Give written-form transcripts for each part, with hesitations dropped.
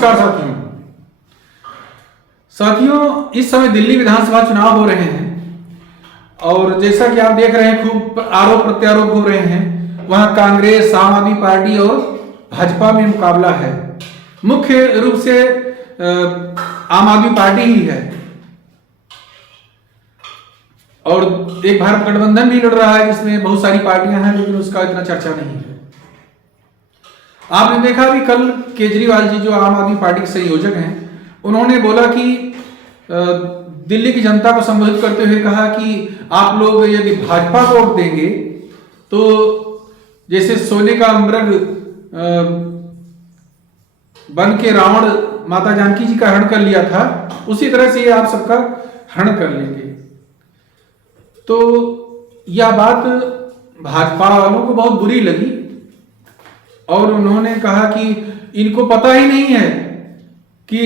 नमस्कार साथियों। इस समय दिल्ली विधानसभा चुनाव हो रहे हैं और जैसा कि आप देख रहे हैं खूब आरोप प्रत्यारोप हो रहे हैं। वहां कांग्रेस, आम आदमी पार्टी और भाजपा में मुकाबला है। मुख्य रूप से आम आदमी पार्टी ही है और एक भारत गठबंधन भी लड़ रहा है जिसमें बहुत सारी पार्टियां हैं, लेकिन उसका इतना चर्चा नहीं है। आपने देखा भी कल केजरीवाल जी जो आम आदमी पार्टी के संयोजक हैं, उन्होंने बोला कि दिल्ली की जनता को संबोधित करते हुए कहा कि आप लोग यदि भाजपा को वोट देंगे तो जैसे सोने का मृग बन के रावण माता जानकी जी का हरण कर लिया था, उसी तरह से ये आप सबका हरण कर लेंगे। तो यह बात भाजपा वालों को बहुत बुरी लगी और उन्होंने कहा कि इनको पता ही नहीं है कि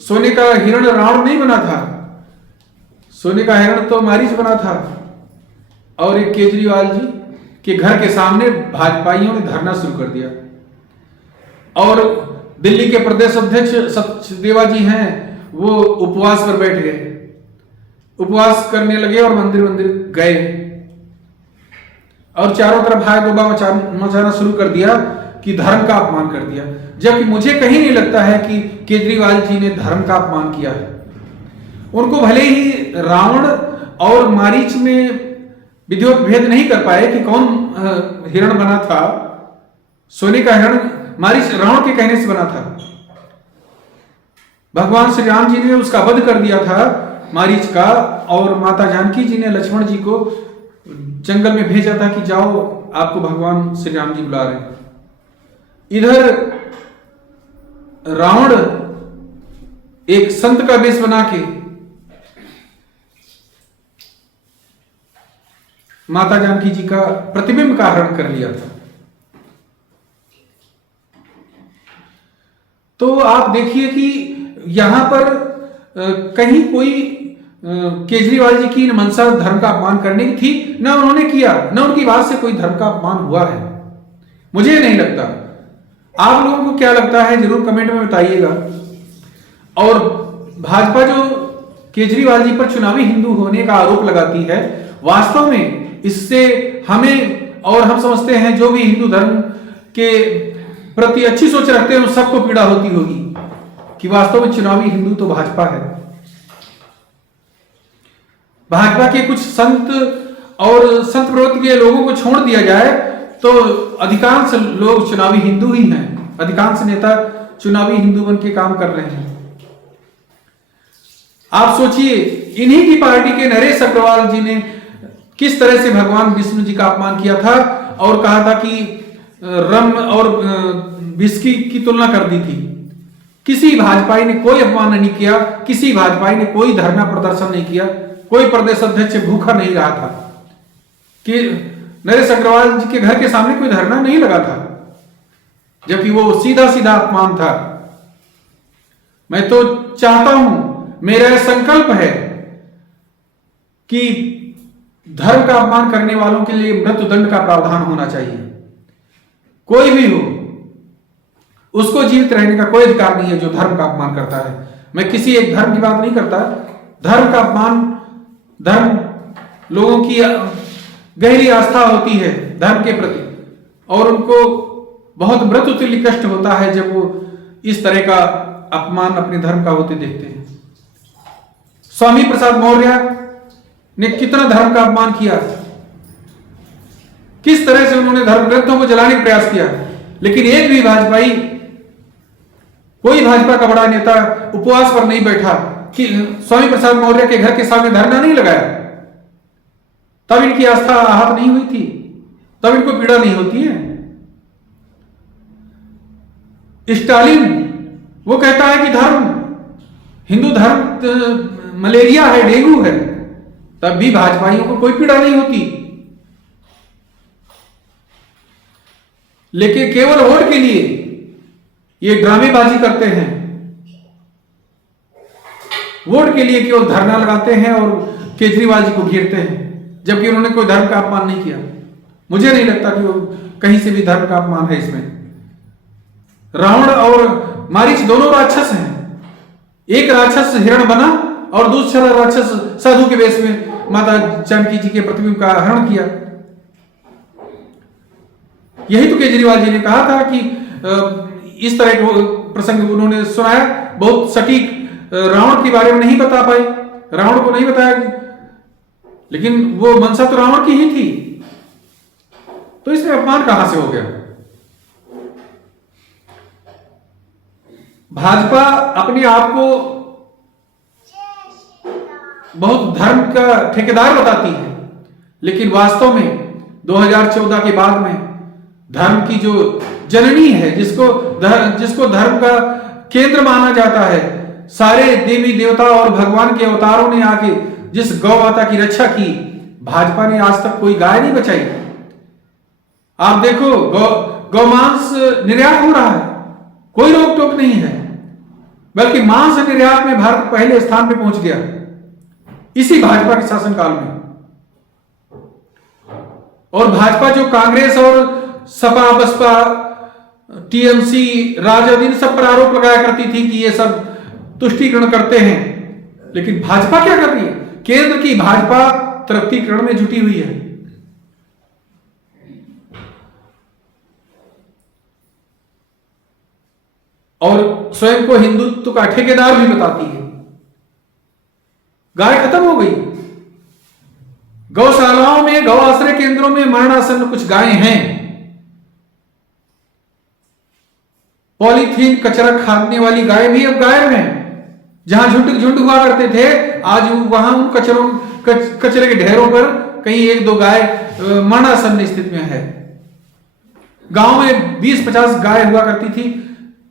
सोने का हिरण रावण नहीं बना था, सोने का हिरण तो मारीच बना था। और एक केजरीवाल जी के घर के सामने भाजपाइयों ने धरना शुरू कर दिया और दिल्ली के प्रदेश अध्यक्ष सचदेवा जी हैं, वो उपवास पर बैठ गए, उपवास करने लगे और मंदिर गए और चारों तरफ हाय तौबा मचाना शुरू कर दिया कि धर्म का अपमान कर दिया। जबकि मुझे कहीं नहीं लगता है कि केजरीवाल जी ने धर्म का अपमान किया है। उनको भले ही रावण और मारीच में विधिवत भेद नहीं कर पाए कि कौन हिरण बना था, सोने का हिरण मारीच रावण के कहने से बना था। भगवान श्री राम जी ने उसका वध कर दिया था मारीच का, और माता जानकी जी ने लक्ष्मण जी को जंगल में भेजा था कि जाओ आपको भगवान श्री राम जी बुला रहे हैं। इधर रावण एक संत का वेश बना के माता जानकी जी का प्रतिबिंब का हरण कर लिया था। तो आप देखिए कि यहां पर कहीं कोई केजरीवाल जी की मंशा धर्म का अपमान करने की थी, ना उन्होंने किया, ना उनकी बात से कोई धर्म का अपमान हुआ है, मुझे नहीं लगता। आप लोगों को क्या लगता है जरूर कमेंट में बताइएगा। और भाजपा जो केजरीवाल जी पर चुनावी हिंदू होने का आरोप लगाती है, वास्तव में इससे हमें और हम समझते हैं जो भी हिंदू धर्म के प्रति अच्छी सोच रखते हैं उन सबको पीड़ा होती होगी कि वास्तव में चुनावी हिंदू तो भाजपा है। भाजपा के कुछ संत और संत प्रवृत्ति के लोगों को छोड़ दिया जाए तो अधिकांश लोग चुनावी हिंदू ही हैं, अधिकांश नेता चुनावी हिंदू बन के काम कर रहे हैं। आप सोचिए, इन्हीं की पार्टी के नरेश अग्रवाल जी ने किस तरह से भगवान विष्णु जी का अपमान किया था और कहा था कि रम और विस्की की तुलना कर दी थी। किसी भाजपाई ने कोई अपमान नहीं किया, किसी भाजपाई ने कोई धरना प्रदर्शन नहीं किया, कोई प्रदेश अध्यक्ष भूखा नहीं रहा था कि नरेश अग्रवाल जी के घर के सामने कोई धरना नहीं लगा था, जबकि वो सीधा सीधा अपमान था। मैं तो चाहता हूं, मेरा संकल्प है कि धर्म का अपमान करने वालों के लिए मृत्युदंड का प्रावधान होना चाहिए। कोई भी हो, उसको जीवित रहने का कोई अधिकार नहीं है जो धर्म का अपमान करता है। मैं किसी एक धर्म की बात नहीं करता। धर्म का अपमान, धर्म लोगों की गहरी आस्था होती है धर्म के प्रति और उनको बहुत मृत्युतुल्य कष्ट होता है जब वो इस तरह का अपमान अपने धर्म का होते देखते हैं। स्वामी प्रसाद मौर्य ने कितना धर्म का अपमान किया, किस तरह से उन्होंने धर्म ग्रंथों को जलाने का प्रयास किया, लेकिन एक भी भाजपाई, कोई भाजपा का बड़ा नेता उपवास पर नहीं बैठा कि स्वामी प्रसाद मौर्य के घर के सामने धरना नहीं लगाया। तब इनकी आस्था आहत नहीं हुई थी, तब इनको पीड़ा नहीं होती है। स्टालिन वो कहता है कि धर्म, हिंदू धर्म मलेरिया है, डेंगू है, तब भी भाजपाइयों को कोई पीड़ा नहीं होती। लेकिन केवल वोट के लिए ये ड्रामेबाजी करते हैं, वोट के लिए केवल धरना लगाते हैं और केजरीवाल जी को घेरते हैं, जबकि उन्होंने कोई धर्म का अपमान नहीं किया। मुझे नहीं लगता कि वो कहीं से भी धर्म का अपमान है इसमें। रावण और मारीच दोनों राक्षस हैं। एक राक्षस हिरण बना और दूसरा राक्षस साधु के वेश में माता जानकी जी के प्रतिबिंब का हरण किया। यही तो केजरीवाल जी ने कहा था कि इस तरह के प्रसंग उन्होंने सुनाया, बहुत सटीक रावण के बारे में नहीं बता पाए, रावण को नहीं बताया, लेकिन वो मनसा तो रावण की ही थी, तो इसमें अपमान कहां से हो गया। भाजपा अपने आप को बहुत धर्म का ठेकेदार बताती है, लेकिन वास्तव में 2014 के बाद में धर्म की जो जननी है, जिसको धर्म का केंद्र माना जाता है, सारे देवी देवता और भगवान के अवतारों ने आके जिस गौ माता की रक्षा की, भाजपा ने आज तक कोई गाय नहीं बचाई। आप देखो गौमांस निर्यात हो रहा है, कोई रोक टोक नहीं है, बल्कि मांस निर्यात में भारत पहले स्थान पे पहुंच गया इसी भाजपा के शासनकाल में। और भाजपा जो कांग्रेस और सपा बसपा टीएमसी राजद इन सब पर आरोप लगाया करती थी कि ये सब तुष्टीकरण करते हैं, लेकिन भाजपा क्या कर रही है? केंद्र की भाजपा तृप्तिकरण में जुटी हुई है। और स्वयं को हिंदुत्व का ठेकेदार भी बताती है। गाय खत्म हो गई, गौशालाओं में, गौ आश्रय केंद्रों में मरणासन्न कुछ गायें हैं। पॉलीथीन कचरा खाने वाली गाय भी अब गायब हैं। जहां झुंड हुआ करते थे, आज वहां उन कचरे के ढेरों पर कहीं एक दो गाय मरणासन्न स्थिति में है। गांव में 20-50 गाय हुआ करती थी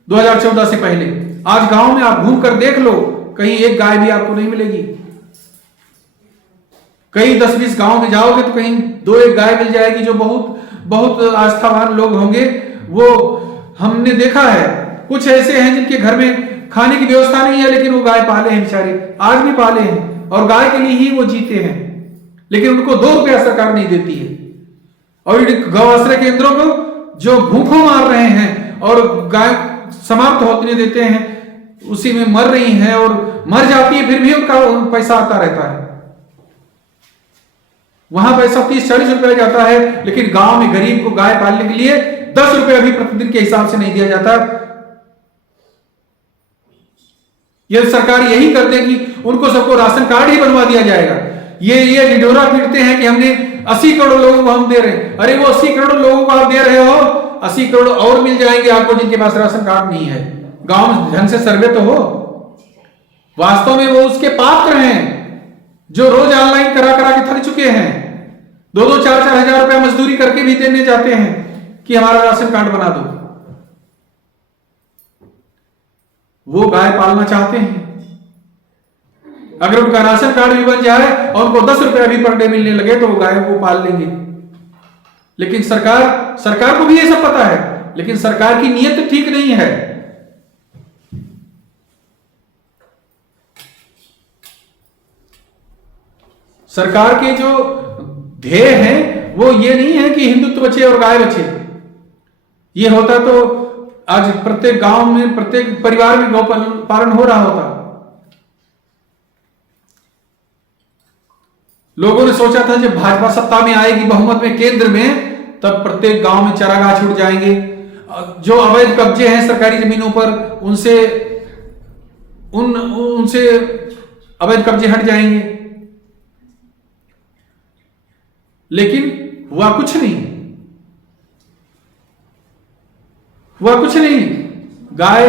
2014 से पहले। आज गांव में आप घूम कर देख लो, कहीं एक गाय भी आपको नहीं मिलेगी। कई 10-20 गांव में जाओगे तो कहीं 2-1 गाय मिल जाएगी, जो बहुत आस्थावान लोग होंगे। वो हमने देखा है, कुछ ऐसे हैं जिनके घर में खाने की व्यवस्था नहीं है, लेकिन वो गाय पाले हैं, बेचारे आज भी पाले हैं और गाय के लिए ही वो जीते हैं, लेकिन उनको 2 रुपया सरकार नहीं देती है। और गौ आश्रय केंद्रों को जो भूखों मार रहे हैं और गाय समाप्त होने देते हैं, उसी में मर रही हैं और मर जाती है, फिर भी उनका पैसा आता रहता है। वहां पैसा 30-40 रुपया जाता है, लेकिन गांव में गरीब को गाय पालने के लिए 10 रुपया भी प्रतिदिन के हिसाब से नहीं दिया जाता। यदि सरकार यही कर देगी, उनको सबको राशन कार्ड ही बनवा दिया जाएगा। ये ढिढोरा पीटते हैं कि हमने 80 करोड़ लोगों को हम दे रहे हैं। अरे वो 80 करोड़ लोगों को आप दे रहे हो, 80 करोड़ और मिल जाएंगे आपको जिनके पास राशन कार्ड नहीं है। गांव में ढंग से सर्वे तो हो। वास्तव में वो उसके पात्र हैं जो रोज ऑनलाइन करा के थक चुके हैं, 2-4 हजार रुपया मजदूरी करके भी देने जाते हैं कि हमारा राशन कार्ड बना दो। वो गाय पालना चाहते हैं। अगर उनका राशन कार्ड भी बन जाए और उनको 10 रुपया भी पर डे मिलने लगे तो वो गाय को पाल लेंगे। लेकिन सरकार को भी ये सब पता है, लेकिन सरकार की नीयत ठीक नहीं है। सरकार के जो ध्येय हैं वो ये नहीं है कि हिंदुत्व बचे और गाय बचे। ये होता तो आज प्रत्येक गांव में, प्रत्येक परिवार में गौ पालन हो रहा होता। लोगों ने सोचा था जब भाजपा सत्ता में आएगी, बहुमत में, केंद्र में, तब प्रत्येक गांव में चारागाह छूट जाएंगे। जो अवैध कब्जे हैं सरकारी जमीनों पर, उनसे अवैध कब्जे हट जाएंगे। लेकिन हुआ कुछ नहीं। गाय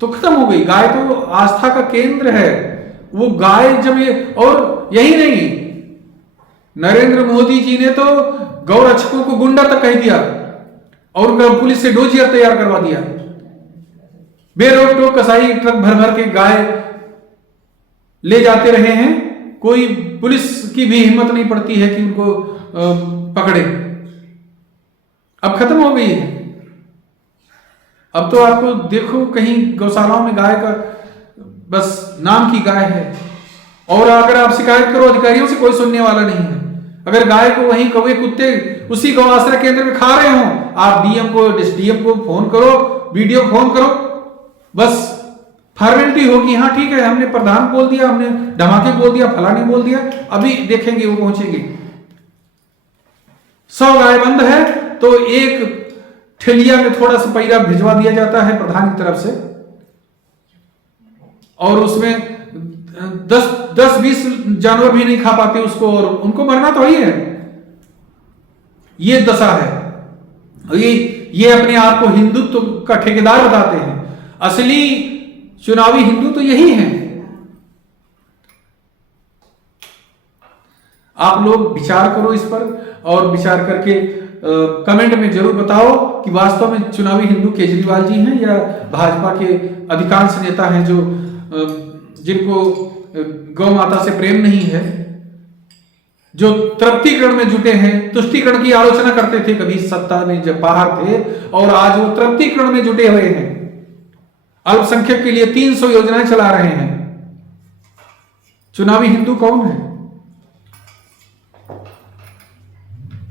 तो खत्म हो गई। गाय तो आस्था का केंद्र है। वो गाय जब और यही नहीं, नरेंद्र मोदी जी ने तो गौरक्षकों को गुंडा तक कह दिया और उनका पुलिस से डोजियर तैयार करवा दिया। बेरोक टोक कसाई ट्रक भर के गाय ले जाते रहे हैं। कोई पुलिस की भी हिम्मत नहीं पड़ती है कि उनको पकड़े। अब खत्म हो गई है। अब तो आपको देखो कहीं गौशालाओं में गाय का बस नाम की गाय है, और अगर आप शिकायत करो अधिकारियों से, कोई सुनने वाला नहीं है। अगर गाय को वहीं कौवे कुत्ते उसी गौ आश्रय केंद्र में खा रहे हो, आप डीएम को, एसडीएम को फोन करो, वीडियो फोन करो, बस फॉर्मेलिटी होगी, हाँ ठीक है हमने प्रधान बोल दिया, हमने धमाके बोल दिया, फलाने बोल दिया, अभी देखेंगे वो पहुंचेंगे। 100 गाय बंद है तो एक ठेलिया में थोड़ा सा पैरा भिजवा दिया जाता है प्रधान की तरफ से, और उसमें 10-20 जानवर भी नहीं खा पाते उसको, और उनको मरना तो ही है। ये दशा है। ये अपने आप को हिंदुत्व का ठेकेदार बताते हैं। असली चुनावी हिंदू तो यही हैं। आप लोग विचार करो इस पर, और विचार करके कमेंट में जरूर बताओ कि वास्तव में चुनावी हिंदू केजरीवाल जी हैं या भाजपा के अधिकांश नेता हैं जो जिनको गौ माता से प्रेम नहीं है, जो तृप्तिकरण में जुटे हैं। तुष्टिकरण की आलोचना करते थे कभी सत्ता में जब बाहर थे, और आज वो तृप्तिकरण में जुटे हुए हैं। अल्पसंख्यक के लिए 300 योजनाएं चला रहे हैं। चुनावी हिंदू कौन है?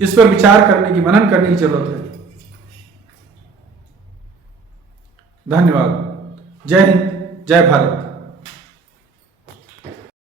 इस पर विचार करने की, मनन करने की जरूरत है। धन्यवाद। जय हिंद, जय भारत।